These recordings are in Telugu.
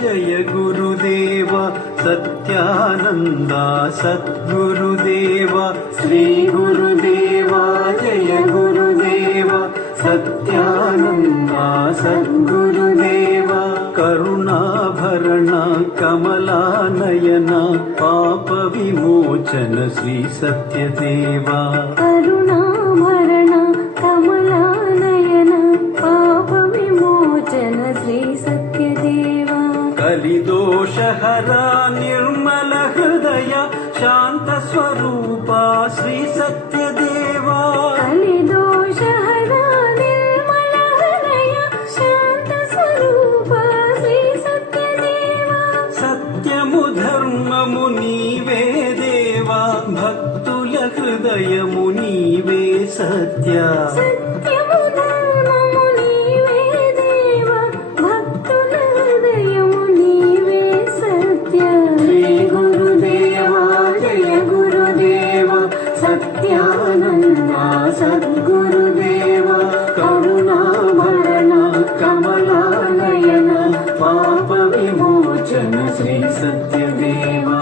जय गुरुदेव सत्यानंद सद्गुरुदेव श्री गुरुदेव जय गुरुदेव सत्यानंद सद्गुरुदेव करुणाभरण कमलानयन पाप विमोचन श्री सत्यदेवा करुणाभरण कमलानयन पाप विमोचन श्री सत्यदेवा कलिदोषहरा निर्मल हृदय शांत स्वरूपा श्री सत्यदेवा कलिदोषहरा निर्मल हृदय शांत स्वरूपा श्री सत्यदेवा सत्यमु धर्ममु नीवे देवा भक्तुल हृदयमु नीवे सत्य सत्यमु धर्ममु नीवे देवा भक्तुल हृदयमु नीवे सत्य श्री गुरुदेवा जय गुरुदेव सत्यानंद सद्गुरुदेव करुणाभरण कमलानयन पाप विमोचन श्री सत्यदेवा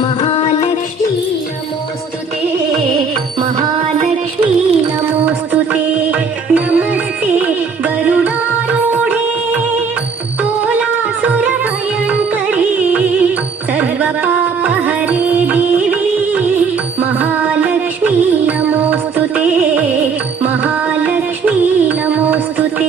महालक्ष्मी नमोस्तुते महालक्ष्मी नमोस्तुते नमस्ते गरुडारूढे कोलासुरभयङ्करी सर्वपापहरे देवी महालक्ष्मी नमोस्तुते महालक्ष्मी नमोस्तुते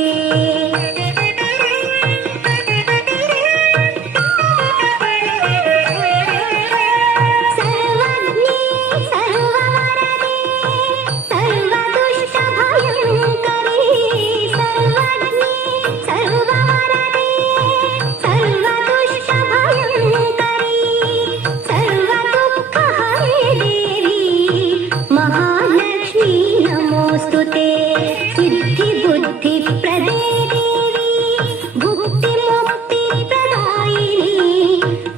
सिद्धि बुद्धि प्रदे देवी भुक्ति मुक्ति प्रदायिनी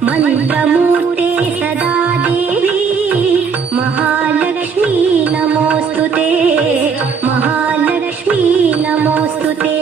मंत्रमूर्ते सदा देवी महालक्ष्मी नमोस्तुते महालक्ष्मी नमोस्तुते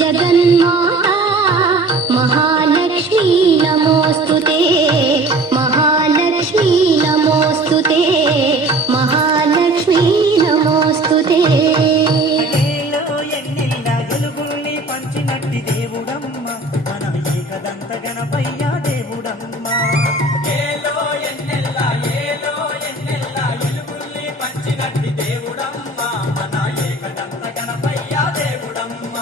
जगन्माता महालक्ष्मी नमोस्तुते महालक्ष्मी नमोस्तुते महालक्ष्मी नमोस्तुते పంచినట్టి దేవుడమ్మ మన ఏకదంత గణపయ్య దేవుడమ్మ ఏలో ఎన్నెల్ల ఎలుగుల్ని పంచినట్టి దేవుడమ్మ మన ఏకదంత గణపయ్య దేవుడమ్మ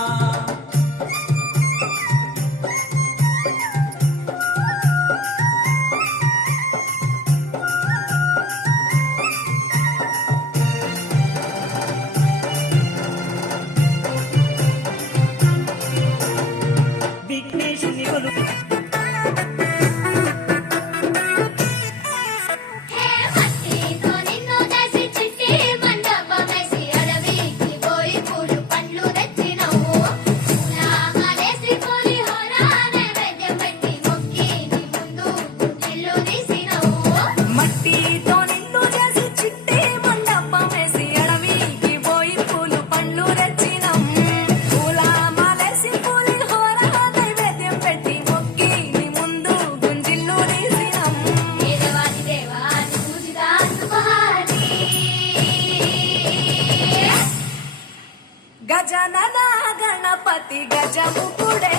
గజానన గణపతి గజముఖుడే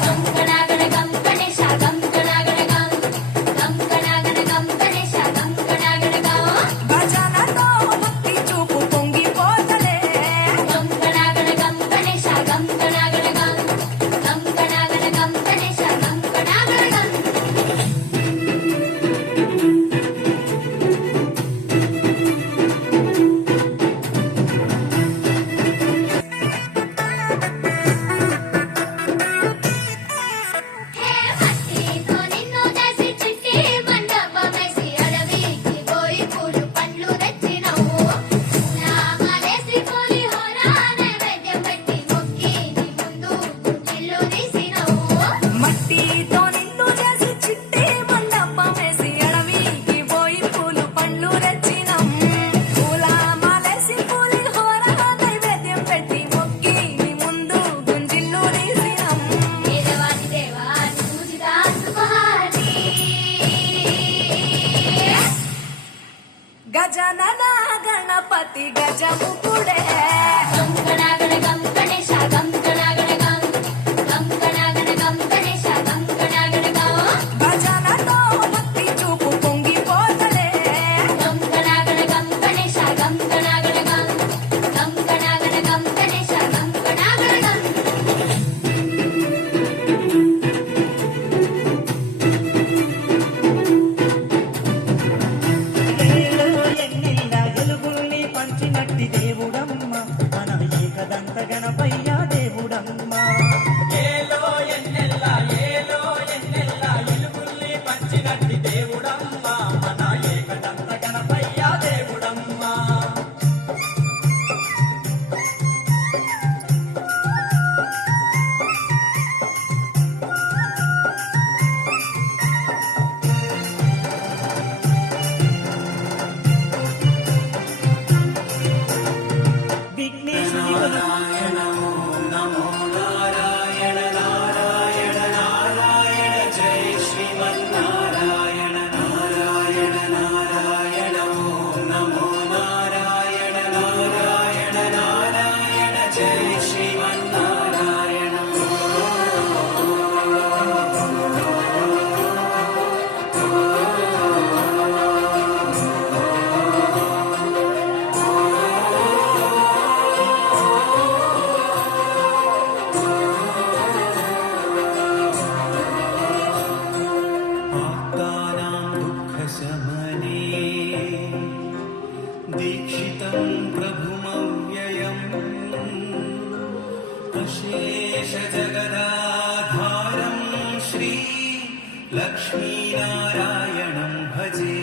గం గణాగణ గం గణేశ గం గణాగణ గం గం గణాగణ గం గణేశ గం గణాగణ గం భజనతో భక్తి చూపు పొంగిపోతలే గం గణాగణ గం గణేశ గం గణాగణ గం గం గణాగణ గం గణేశ గం గణాగణ గం మట్టితో నిన్ను చేసి చిట్టి మండపమేసి అడవికి పోయి పూలు పండ్లు తెచ్చినవు నామాలేసి పులిహోర నైవేద్యం పెట్టి మొక్కి నీ ముందు ఇల్లు తీసినవు మట్టితో నిన్ను చేసి చిట్టి మండపమేసి అడవికి పోయి పూలు పండ్లు రెచ్చినం పూల మాలేసి పులిహోర నైవేద్యం పెట్టి మొక్కి నీ ముందు గుంజిల్లు తీసినం దేవాది దేవాది పూజితా సుఖహారతి గజనన గణపతి గజముఖుడే గం గణాగణ గం గణేశ గం గణాగణ గం గం గణాగణ గం గణేశ గం గణాగణ గం భజనతో భక్తి చూపు పొంగిపోతలే గం గణాగణ గం గణేశ గం గణాగణ గం గం గణాగణ గం గణేశ గం గణాగణ గం ఏలో ఎన్నెల్ల ఎలుగుల్ని పంచినట్టి దేవుడమ్మ మన ఏకదంత గణపయ్య దేవుడమ్మ ఏలో ఎన్నెల్ల ఎలుగుల్ని పంచినట్టి దేవుడమ్మ మన ఏకదంత గణపయ్య దేవుడమ్మ విఘ్నేశుని आप्तानां दुःखशमने दीक्षितं प्रभुमव्ययम् अशेषजगदाधारं श्री लक्ष्मीनारायणं भजे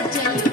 గజ్జలు